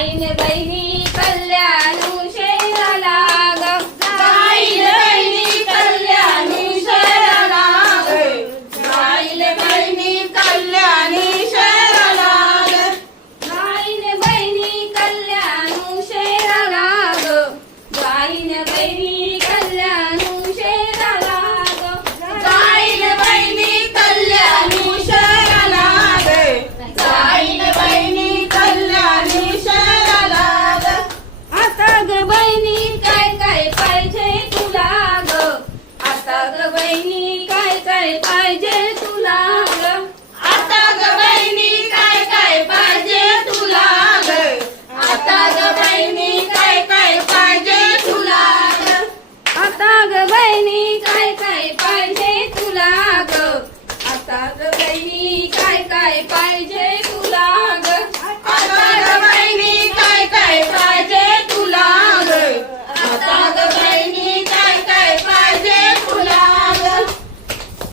जाईन बहिणी कल्याणू शेराला ग जाईल बहिणी कल्याणी शहराला ग जाईल बहिणी कल्याणी शहराला ग जाईन बहिणी कल्याणू शेराला ग जाईन बहिणी कल्याणू शेराला ग जाईल बहिणी कल्याणी शहराला ग जाईल बहिणी कल्याणी शहराला ग आता ग बहिणी काय काय पाहिजे तुला ग आता ग बहिणी काय काय पाहिजे